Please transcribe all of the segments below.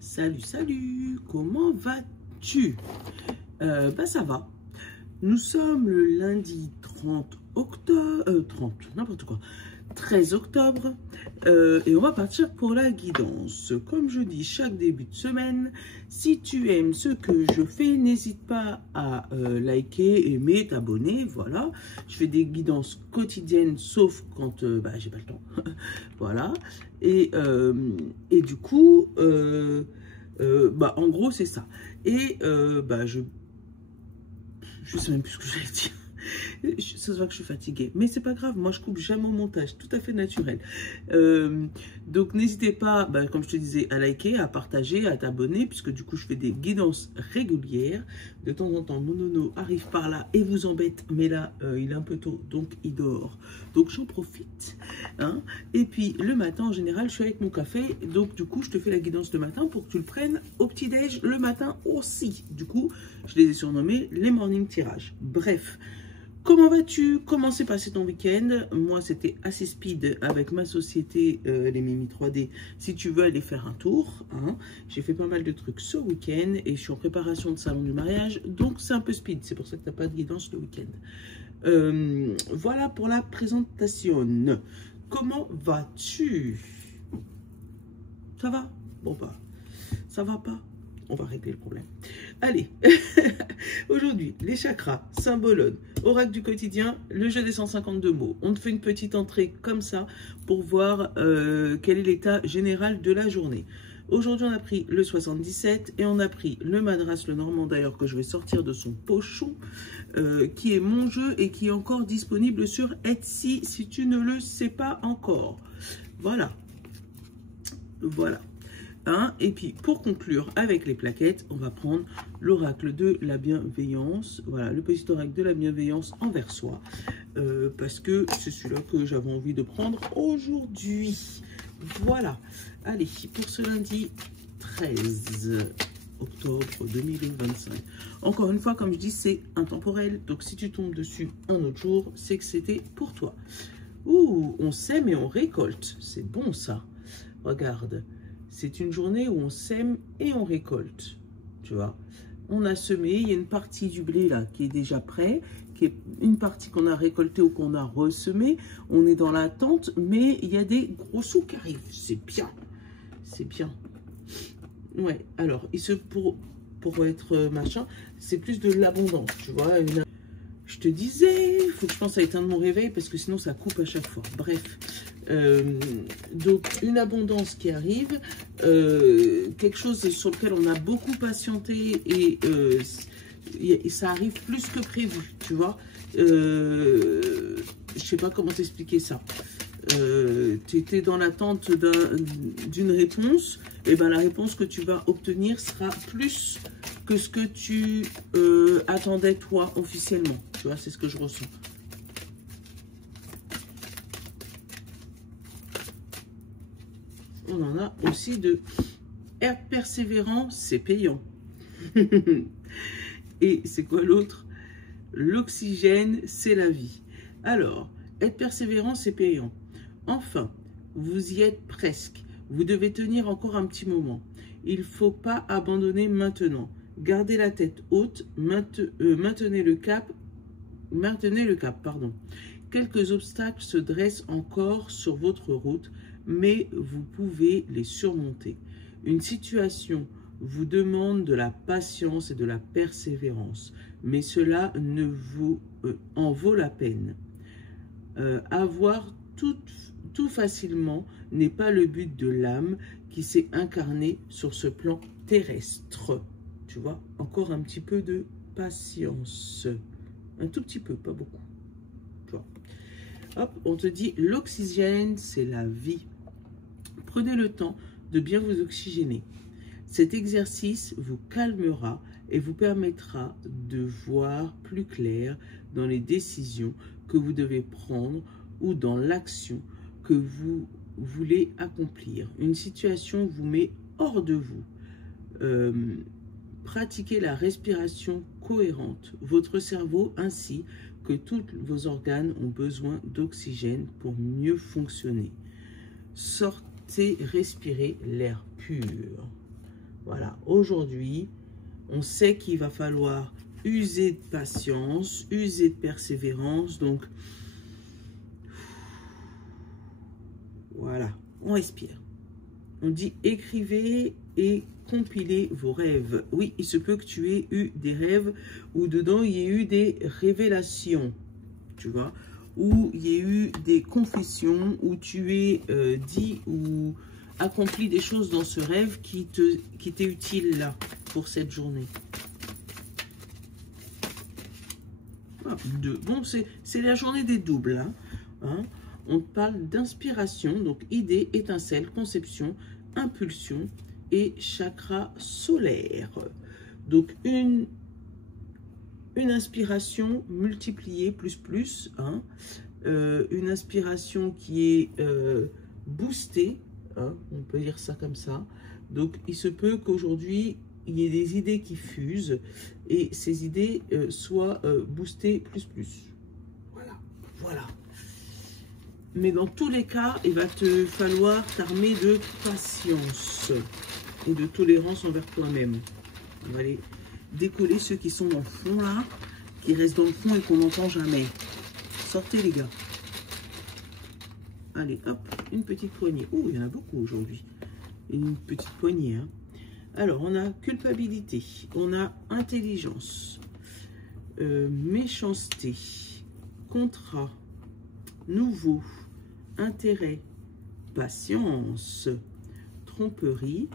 Salut, salut, comment vas-tu? Ça va. Nous sommes le lundi 30 octobre, 30, n'importe quoi, 13 octobre, et on va partir pour la guidance. Comme je dis chaque début de semaine, si tu aimes ce que je fais, n'hésite pas à liker, aimer, t'abonner, voilà. Je fais des guidances quotidiennes, sauf quand j'ai pas le temps, voilà. Et du coup, en gros, c'est ça. Et je sais même plus ce que j'allais dire. Ça se voit que je suis fatiguée, mais c'est pas grave, moi je coupe jamais au montage, tout à fait naturel. Donc n'hésitez pas, comme je te disais, à liker, à partager, à t'abonner, puisque du coup je fais des guidances régulières. De temps en temps mon nono arrive par là et vous embête, mais là il est un peu tôt, donc il dort, donc j'en profite, hein. Et puis le matin en général je suis avec mon café, donc du coup je te fais la guidance le matin pour que tu le prennes au petit déj le matin aussi. Du coup je les ai surnommés les morning tirages. Bref, comment vas-tu? Comment s'est passé ton week-end? Moi, c'était assez speed avec ma société, les Mimi 3D. Si tu veux aller faire un tour, hein, j'ai fait pas mal de trucs ce week-end et je suis en préparation de salon du mariage, donc c'est un peu speed. C'est pour ça que tu n'as pas de guidance le week-end. Voilà pour la présentation. Comment vas-tu? Ça va? Bon ça va pas? On va régler le problème. Allez, aujourd'hui, les chakras, symbolone, oracle du quotidien, le jeu des 152 mots. On te fait une petite entrée comme ça pour voir quel est l'état général de la journée. Aujourd'hui, on a pris le 77 et on a pris le Madras, le Normand d'ailleurs, que je vais sortir de son pochon, qui est mon jeu et qui est encore disponible sur Etsy si tu ne le sais pas encore. Voilà. Voilà. Et puis pour conclure avec les plaquettes, on va prendre l'oracle de la bienveillance. Voilà, le petit oracle de la bienveillance envers soi. Parce que c'est celui-là que j'avais envie de prendre aujourd'hui. Voilà. Allez, pour ce lundi 13 octobre 2025. Encore une fois, comme je dis, c'est intemporel. Donc si tu tombes dessus un autre jour, c'est que c'était pour toi. Ouh, on sème et on récolte. C'est bon ça. Regarde. C'est une journée où on sème et on récolte, tu vois. On a semé, il y a une partie du blé là qui est déjà prêt, qui est une partie qu'on a récoltée ou qu'on a ressemé. On est dans l'attente, mais il y a des gros sous qui arrivent. C'est bien, c'est bien. Ouais, alors, pour être machin, c'est plus de l'abondance, tu vois. Je te disais, il faut que je pense à éteindre mon réveil parce que sinon ça coupe à chaque fois. Bref, donc une abondance qui arrive, quelque chose sur lequel on a beaucoup patienté et ça arrive plus que prévu, tu vois. Je sais pas comment t'expliquer ça. Tu étais dans l'attente d'une réponse, et ben la réponse que tu vas obtenir sera plus que ce que tu attendais toi officiellement. Tu vois, c'est ce que je ressens. On en a aussi de être persévérant, c'est payant. Et c'est quoi l'autre? L'oxygène, c'est la vie. Alors, être persévérant, c'est payant. Enfin, vous y êtes presque. Vous devez tenir encore un petit moment. Il ne faut pas abandonner maintenant. Gardez la tête haute, maintenez le cap. Quelques obstacles se dressent encore sur votre route, mais vous pouvez les surmonter. Une situation vous demande de la patience et de la persévérance, mais cela ne vous en vaut la peine. Avoir tout facilement n'est pas le but de l'âme qui s'est incarnée sur ce plan terrestre. Tu vois, encore un petit peu de patience. Un tout petit peu, pas beaucoup. Tu vois. Hop, on te dit, l'oxygène, c'est la vie. Prenez le temps de bien vous oxygéner. Cet exercice vous calmera et vous permettra de voir plus clair dans les décisions que vous devez prendre ou dans l'action que vous voulez accomplir. Une situation vous met hors de vous. Pratiquez la respiration cohérente. Votre cerveau ainsi que tous vos organes ont besoin d'oxygène pour mieux fonctionner. Sortez, respirez l'air pur. Voilà, aujourd'hui, on sait qu'il va falloir user de patience, user de persévérance. Donc, voilà, on respire. On dit écrivez et compilez vos rêves. Oui, il se peut que tu aies eu des rêves où dedans il y ait eu des révélations, tu vois, où il y ait eu des confessions, où tu aies dit ou accompli des choses dans ce rêve qui t'est utile là pour cette journée. Ah, bon, c'est la journée des doubles, hein. On parle d'inspiration, donc idée, étincelle, conception, impulsion et chakra solaire. Donc une inspiration multipliée plus, hein, une inspiration qui est boostée, hein, on peut dire ça comme ça. Donc il se peut qu'aujourd'hui il y ait des idées qui fusent et ces idées soient boostées plus. Voilà. Mais dans tous les cas, il va te falloir t'armer de patience et de tolérance envers toi-même. On va aller décoller ceux qui sont dans le fond là, qui restent dans le fond et qu'on n'entend jamais. Sortez les gars. Allez, hop, une petite poignée. Oh, il y en a beaucoup aujourd'hui. Une petite poignée, hein. Alors, on a culpabilité, on a intelligence, méchanceté, contrat, nouveau, intérêt, patience, tromperie,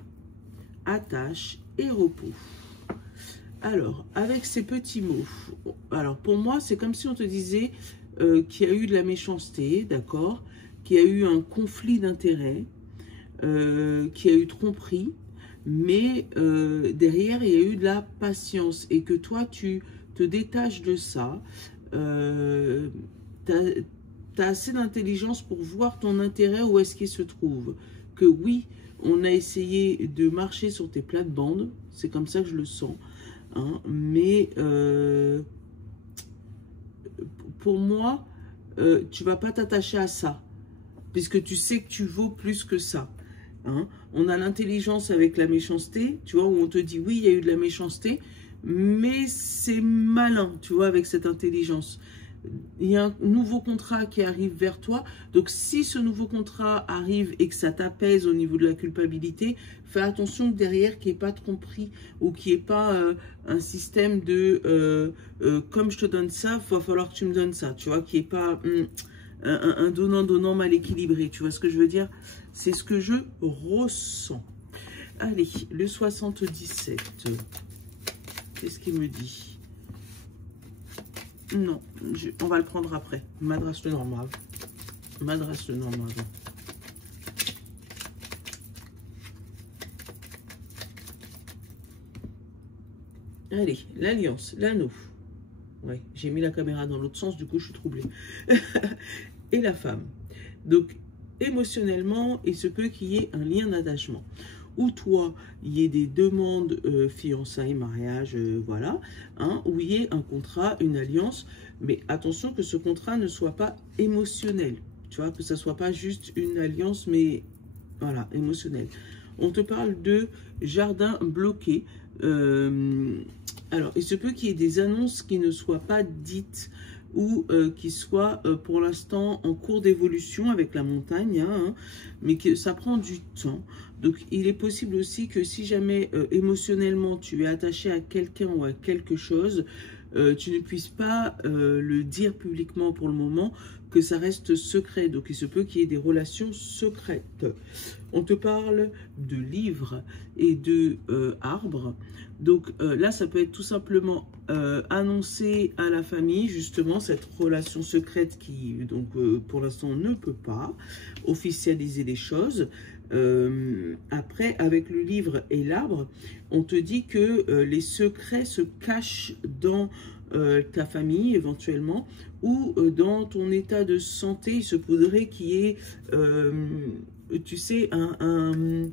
attache et repos. Alors, avec ces petits mots, alors pour moi, c'est comme si on te disait qu'il y a eu de la méchanceté, d'accord, qu'il y a eu un conflit d'intérêts, qu'il y a eu tromperie, mais derrière, il y a eu de la patience et que toi, tu te détaches de ça. Tu as assez d'intelligence pour voir ton intérêt où est-ce qu'il se trouve. Que oui, on a essayé de marcher sur tes plates-bandes, c'est comme ça que je le sens, hein, mais pour moi, tu vas pas t'attacher à ça, puisque tu sais que tu vaux plus que ça. Hein. On a l'intelligence avec la méchanceté, tu vois, où on te dit oui, il y a eu de la méchanceté, mais c'est malin, tu vois, avec cette intelligence. Il y a un nouveau contrat qui arrive vers toi. Donc, si ce nouveau contrat arrive et que ça t'apaise au niveau de la culpabilité, fais attention que derrière, qu'il n'y ait pas de tromperie ou qu'il n'y ait pas un système de comme je te donne ça, il va falloir que tu me donnes ça. Tu vois, qu'il n'y ait pas un donnant-donnant mal équilibré. Tu vois ce que je veux dire? C'est ce que je ressens. Allez, le 77. Qu'est-ce qu'il me dit? Non, on va le prendre après. Madras le normal. Madras le normal. Allez, l'alliance, l'anneau. Ouais, j'ai mis la caméra dans l'autre sens, du coup je suis troublée. Et la femme. Donc, émotionnellement, il se peut qu'il y ait un lien d'attachement. Ou toi, il y ait des demandes fiançailles, mariage, voilà, hein, où il y ait un contrat, une alliance, mais attention que ce contrat ne soit pas émotionnel, tu vois, que ça soit pas juste une alliance, mais voilà, émotionnel. On te parle de jardin bloqué. Alors, il se peut qu'il y ait des annonces qui ne soient pas dites ou qui soient pour l'instant en cours d'évolution avec la montagne, hein, mais que ça prend du temps. Donc, il est possible aussi que si jamais émotionnellement tu es attaché à quelqu'un ou à quelque chose, tu ne puisses pas le dire publiquement pour le moment, que ça reste secret. Donc, il se peut qu'il y ait des relations secrètes. On te parle de livres et de arbres. Donc, là, ça peut être tout simplement annoncer à la famille, justement, cette relation secrète qui, donc, pour l'instant, ne peut pas officialiser les choses. Après, avec le livre et l'arbre, on te dit que les secrets se cachent dans ta famille éventuellement ou dans ton état de santé. Il se pourrait qu'il y ait, tu sais, un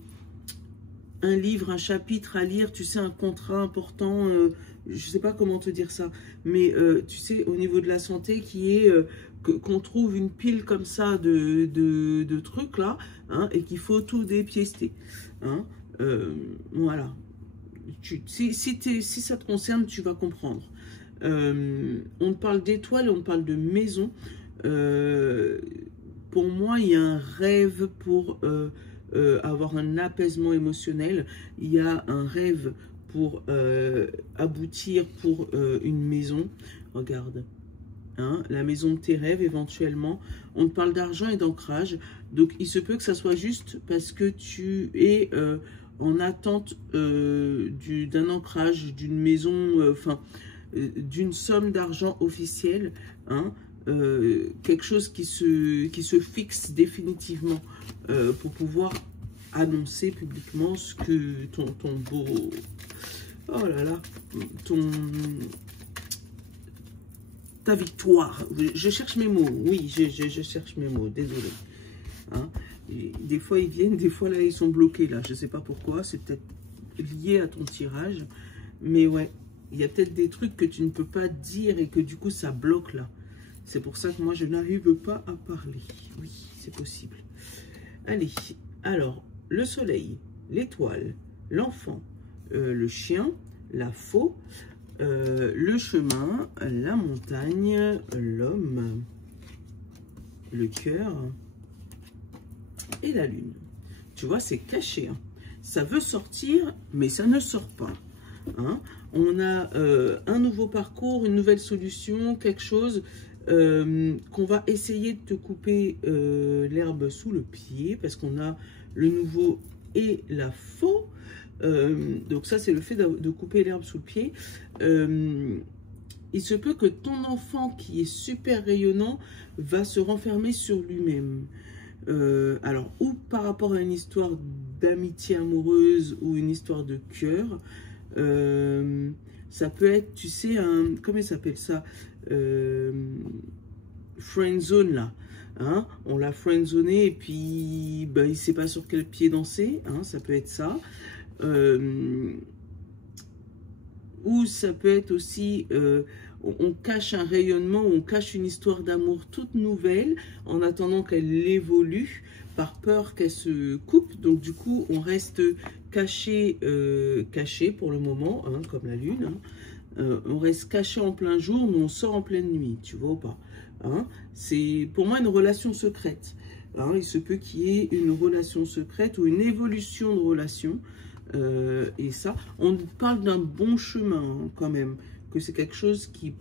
livre, un chapitre à lire, tu sais, un contrat important, je sais pas comment te dire ça, mais tu sais, au niveau de la santé, qui est qu'on trouve une pile comme ça de trucs là, hein, et qu'il faut tout dépiéster. Hein, voilà. si ça te concerne, tu vas comprendre. On te parle d'étoiles, on te parle de maison. Pour moi, il y a un rêve pour avoir un apaisement émotionnel. Il y a un rêve pour aboutir pour une maison. Regarde, hein, la maison de tes rêves éventuellement. On te parle d'argent et d'ancrage. Donc, il se peut que ça soit juste parce que tu es en attente d'un ancrage, d'une maison, enfin, d'une somme d'argent officielle, hein, quelque chose qui se fixe définitivement pour pouvoir annoncer publiquement ce que ton beau... Oh là là, ta victoire. Je cherche mes mots. Oui, je cherche mes mots. Désolé. Hein? Des fois, ils viennent. Des fois, là, ils sont bloqués. Là, je ne sais pas pourquoi. C'est peut-être lié à ton tirage. Mais ouais, il y a peut-être des trucs que tu ne peux pas dire et que du coup, ça bloque là. C'est pour ça que moi, je n'arrive pas à parler. Oui, c'est possible. Allez. Alors, le soleil, l'étoile, l'enfant, le chien, la faux, le chemin, la montagne, l'homme, le cœur et la lune. Tu vois, c'est caché. Hein. Ça veut sortir, mais ça ne sort pas. Hein. On a un nouveau parcours, une nouvelle solution, quelque chose qu'on va essayer de te couper l'herbe sous le pied, parce qu'on a le nouveau et la faux. Donc ça, c'est le fait de couper l'herbe sous le pied. Il se peut que ton enfant, qui est super rayonnant, va se renfermer sur lui-même. Alors, ou par rapport à une histoire d'amitié amoureuse ou une histoire de cœur. Ça peut être, tu sais, comment il s'appelle ça, friendzone là. Hein, on l'a friendzoné et puis ben, il ne sait pas sur quel pied danser. Hein, ça peut être ça. Ou ça peut être aussi, on cache un rayonnement, on cache une histoire d'amour toute nouvelle en attendant qu'elle évolue par peur qu'elle se coupe. Donc du coup, on reste caché, caché pour le moment, hein, comme la lune. Hein. On reste caché en plein jour, mais on sort en pleine nuit, tu vois ou pas, hein. C'est pour moi une relation secrète. Hein. Il se peut qu'il y ait une relation secrète ou une évolution de relation. Et ça, on parle d'un bon chemin hein, quand même, que c'est quelque chose qui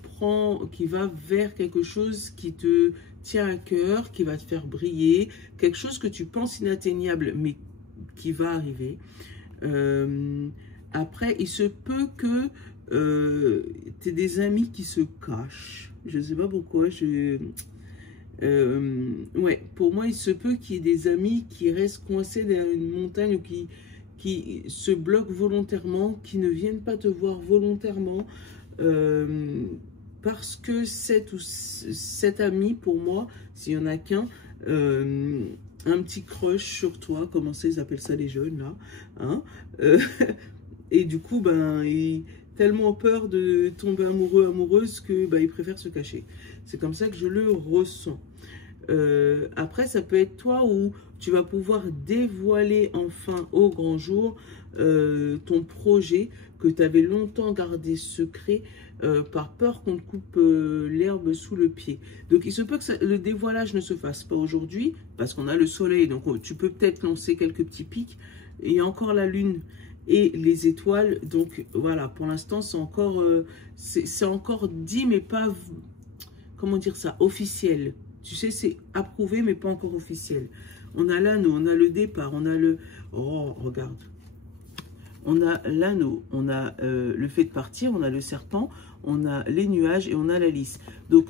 va vers quelque chose qui te tient à cœur, qui va te faire briller, quelque chose que tu penses inatteignable, mais qui va arriver. Après, il se peut que tu aies des amis qui se cachent. Je ne sais pas pourquoi. Ouais, pour moi, il se peut qu'il y ait des amis qui restent coincés derrière une montagne ou qui se bloquent volontairement, qui ne viennent pas te voir volontairement, parce que cet ami, pour moi, s'il n'y en a qu'un, un petit crush sur toi, comment ils appellent ça les jeunes, là, hein, et du coup, ben, il tellement peur de tomber amoureux, amoureuse, que ben, il préfère se cacher. C'est comme ça que je le ressens. Après, ça peut être toi où tu vas pouvoir dévoiler enfin au grand jour ton projet que tu avais longtemps gardé secret par peur qu'on te coupe l'herbe sous le pied. Donc, il se peut que le dévoilage ne se fasse pas aujourd'hui parce qu'on a le soleil. Donc, tu peux peut-être lancer quelques petits pics. Et il y a encore la lune et les étoiles. Donc, voilà, pour l'instant, c'est encore dit, mais pas, comment dire ça, officiel. Tu sais, c'est approuvé, mais pas encore officiel. On a l'anneau, on a le départ, on a le... Oh, regarde. On a l'anneau, on a le fait de partir, on a le serpent, on a les nuages et on a la lys. Donc,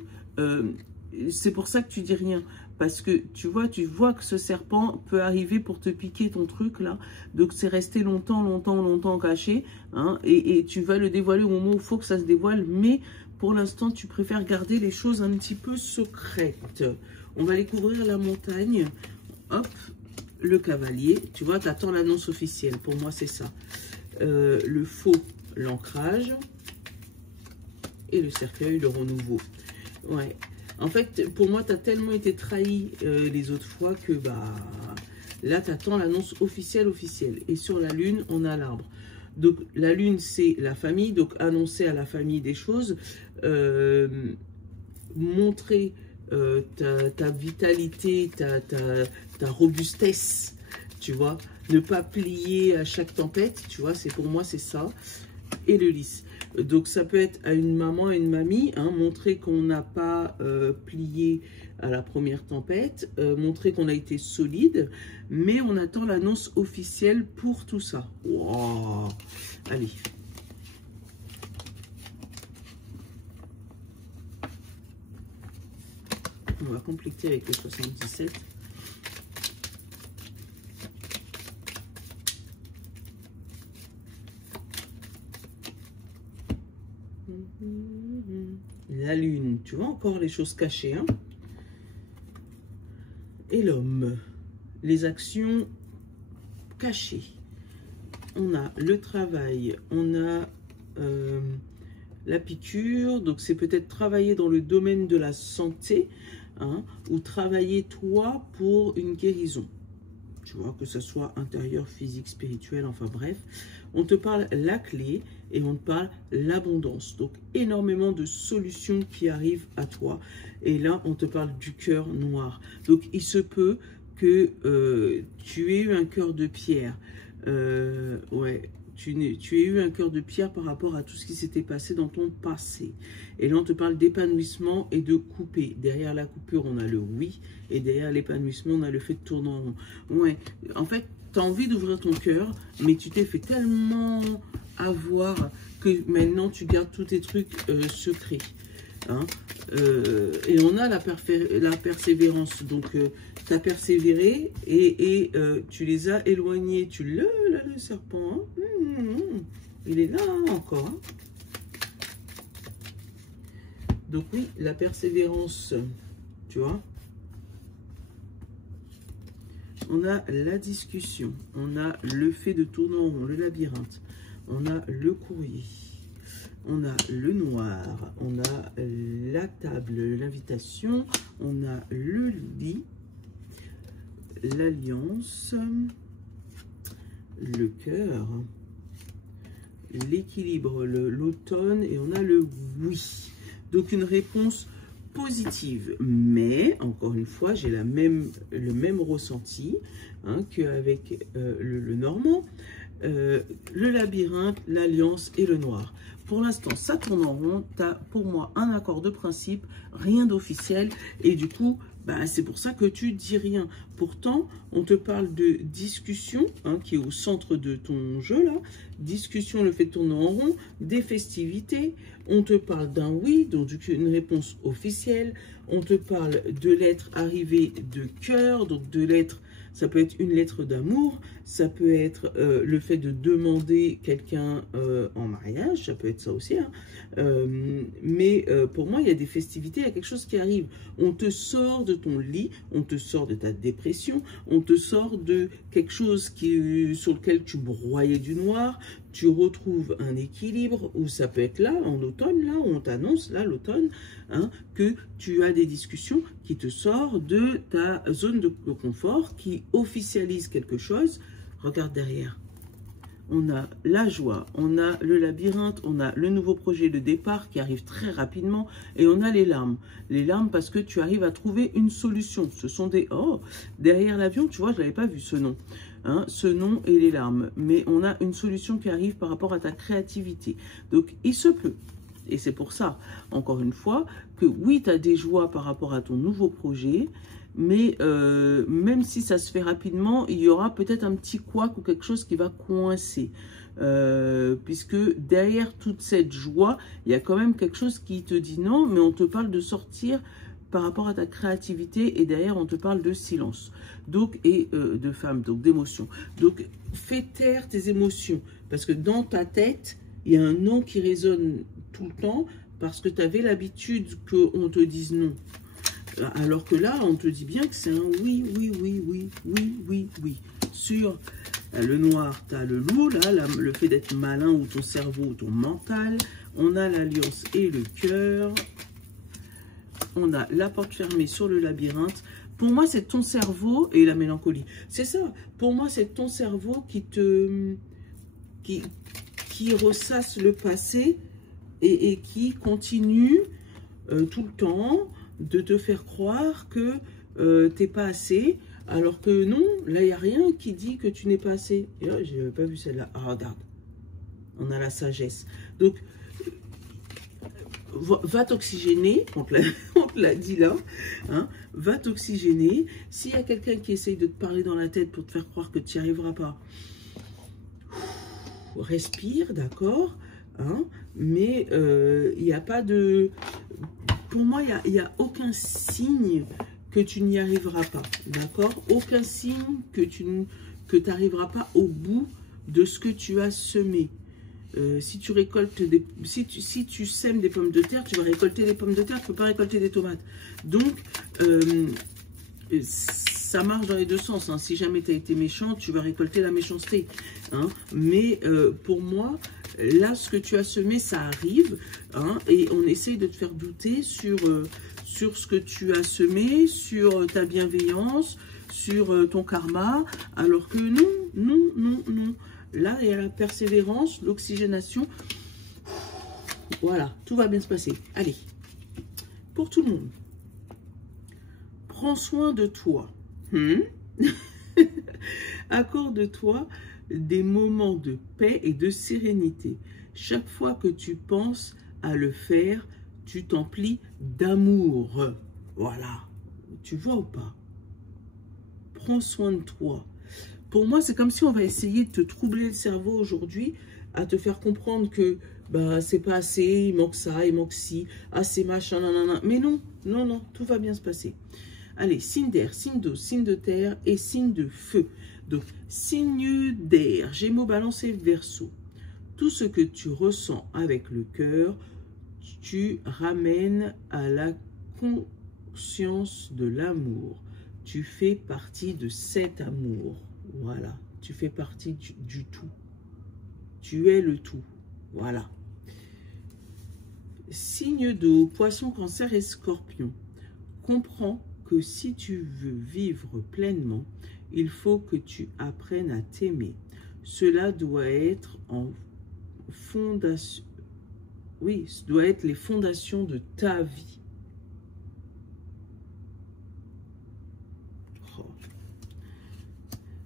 c'est pour ça que tu dis rien. Parce que tu vois que ce serpent peut arriver pour te piquer ton truc, là. Donc, c'est resté longtemps caché. Hein, et tu vas le dévoiler au moment où il faut que ça se dévoile. Mais... pour l'instant, tu préfères garder les choses un petit peu secrètes. On va aller couvrir la montagne. Hop, le cavalier. Tu vois, tu attends l'annonce officielle. Pour moi, c'est ça. Le faux, l'ancrage. Et le cercueil, le renouveau. Ouais. En fait, pour moi, tu as tellement été trahi les autres fois que bah là, tu attends l'annonce officielle. Et sur la lune, on a l'arbre. Donc, la lune, c'est la famille. Donc, annoncer à la famille des choses. Montrer ta vitalité, ta robustesse, tu vois. Ne pas plier à chaque tempête, tu vois. Pour moi, c'est ça. Et le lys. Donc, ça peut être à une maman, à une mamie, hein, montrer qu'on n'a pas plié à la première tempête, montrer qu'on a été solide, mais on attend l'annonce officielle pour tout ça. Wow. Allez. On va compléter avec le 77. La lune, tu vois encore les choses cachées, hein? Et l'homme, les actions cachées. On a le travail, on a la piqûre, donc c'est peut-être travailler dans le domaine de la santé, hein, ou travailler toi pour une guérison. Tu vois, que ce soit intérieur, physique, spirituel, enfin bref. On te parle la clé et on te parle l'abondance. Donc, énormément de solutions qui arrivent à toi. Et là, on te parle du cœur noir. Donc, il se peut que tu aies eu un cœur de pierre. Ouais, tu aies eu un cœur de pierre par rapport à tout ce qui s'était passé dans ton passé. Et là, on te parle d'épanouissement et de couper. Derrière la coupure, on a le oui. Et derrière l'épanouissement, on a le fait de tourner en rond. Ouais, en fait, tu as envie d'ouvrir ton cœur, mais tu t'es fait tellement avoir que maintenant, tu gardes tous tes trucs secrets. Hein. Et on a la persévérance. Donc, tu as persévéré et tu les as éloignés. Le serpent, hein, il est là encore. Hein. Donc oui, la persévérance, tu vois. On a la discussion, on a le fait de tourner en rond, le labyrinthe, on a le courrier, on a le noir, on a la table, l'invitation, on a le lit, l'alliance, le cœur, l'équilibre, l'automne, et on a le oui. Donc une réponse positive, mais encore une fois, j'ai le même ressenti, hein, qu'avec le normand, le labyrinthe, l'alliance et le noir. Pour l'instant, ça tourne en rond. Tu as pour moi un accord de principe, rien d'officiel, et du coup, bah, c'est pour ça que tu dis rien. Pourtant, on te parle de discussion, hein, qui est au centre de ton jeu là. Discussion, le fait de tourner en rond, des festivités. On te parle d'un oui, donc une réponse officielle. On te parle de lettres arrivées de cœur, donc de lettres. Ça peut être une lettre d'amour, ça peut être le fait de demander quelqu'un en mariage, ça peut être ça aussi. Hein. Mais pour moi, il y a des festivités, il y a quelque chose qui arrive. On te sort de ton lit, on te sort de ta dépression, on te sort de quelque chose sur lequel tu broyais du noir, tu retrouves un équilibre, ou ça peut être là, en automne, là, où on t'annonce, là, l'automne, hein, que tu as des discussions qui te sortent de ta zone de confort, qui officialise quelque chose. Regarde derrière. On a la joie, on a le labyrinthe, on a le nouveau projet de départ qui arrive très rapidement, et on a les larmes. Les larmes parce que tu arrives à trouver une solution. Ce sont des... Oh, derrière l'avion, tu vois, je n'avais pas vu ce nom. Hein, ce nom et les larmes. Mais on a une solution qui arrive par rapport à ta créativité. Donc, il se peut. Et c'est pour ça, encore une fois, que oui, tu as des joies par rapport à ton nouveau projet, mais même si ça se fait rapidement, il y aura peut-être un petit couac ou quelque chose qui va coincer. Puisque derrière toute cette joie, il y a quand même quelque chose qui te dit non, mais on te parle de sortir par rapport à ta créativité, et derrière on te parle de silence, donc, et de femme, donc d'émotion. Donc fais taire tes émotions, parce que dans ta tête, il y a un non qui résonne tout le temps, parce que tu avais l'habitude qu'on te dise non. Alors que là, on te dit bien que c'est un oui, oui, oui, oui, oui, oui, oui. Sur le noir, tu as le loup, là, le fait d'être malin, ou ton cerveau, ou ton mental. On a l'alliance et le cœur. On a la porte fermée sur le labyrinthe. Pour moi, c'est ton cerveau et la mélancolie. C'est ça. Pour moi, c'est ton cerveau qui te qui ressasse le passé et qui continue tout le temps de te faire croire que t'es pas assez, alors que non, là, il n'y a rien qui dit que tu n'es pas assez. Et là, je n'avais pas vu celle-là. Ah, regarde, on a la sagesse. Donc, va t'oxygéner, on te l'a dit là, hein, va t'oxygéner. S'il y a quelqu'un qui essaye de te parler dans la tête pour te faire croire que tu n'y arriveras pas, respire, d'accord, hein, mais il n'y a pas de... Pour moi, il n'y a aucun signe que tu n'y arriveras pas, d'accord? Aucun signe que tu n'arriveras pas au bout de ce que tu as semé. Si tu récoltes si tu sèmes des pommes de terre, tu vas récolter des pommes de terre, tu ne peux pas récolter des tomates. Donc, ça marche dans les deux sens. Hein. Si jamais tu as été méchant, tu vas récolter la méchanceté. Hein. Mais pour moi, là, ce que tu as semé, ça arrive. Hein, et on essaye de te faire douter sur ce que tu as semé, sur ta bienveillance, sur ton karma. Alors que non, non, non, non. Là, il y a la persévérance, l'oxygénation. Voilà, tout va bien se passer. Allez, pour tout le monde, prends soin de toi. Accorde-toi des moments de paix et de sérénité. Chaque fois que tu penses à le faire, tu t'emplis d'amour. Voilà, tu vois ou pas? Prends soin de toi. Pour moi, c'est comme si on va essayer de te troubler le cerveau aujourd'hui, à te faire comprendre que bah, c'est pas assez, il manque ça, il manque ci, ah c'est machin, nanana. Mais non, non, non, tout va bien se passer. Allez, signe d'air, signe d'eau, signe de terre et signe de feu. Donc, signe d'air, Gémeaux, Balance et Verseau. Tout ce que tu ressens avec le cœur, tu ramènes à la conscience de l'amour. Tu fais partie de cet amour. Voilà, tu fais partie du tout. Tu es le tout. Voilà. Signe d'eau, Poisson, Cancer et Scorpion. Comprends que si tu veux vivre pleinement, il faut que tu apprennes à t'aimer. Cela doit être en fondation. Oui, ce doit être les fondations de ta vie.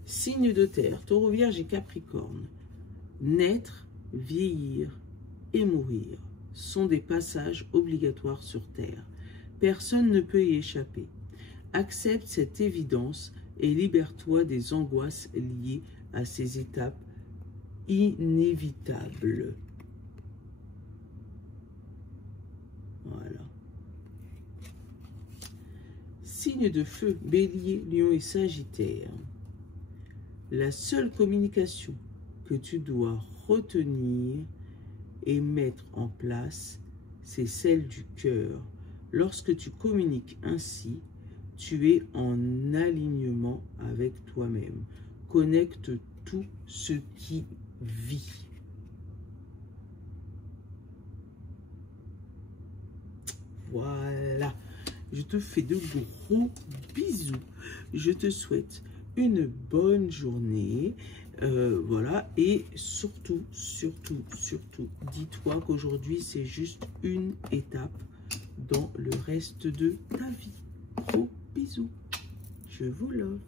Signe de terre, Taureau, Vierge et Capricorne. Naître, vieillir et mourir sont des passages obligatoires sur terre. Personne ne peut y échapper. Accepte cette évidence et libère-toi des angoisses liées à ces étapes inévitables. Voilà. Signe de feu, Bélier, Lion et Sagittaire. La seule communication que tu dois retenir et mettre en place, c'est celle du cœur. Lorsque tu communiques ainsi, tu es en alignement avec toi-même. Connecte tout ce qui vit. Voilà. Je te fais de gros bisous. Je te souhaite une bonne journée. Voilà. Et surtout, surtout, surtout, dis-toi qu'aujourd'hui, c'est juste une étape dans le reste de ta vie. Gros bisous. Je vous love.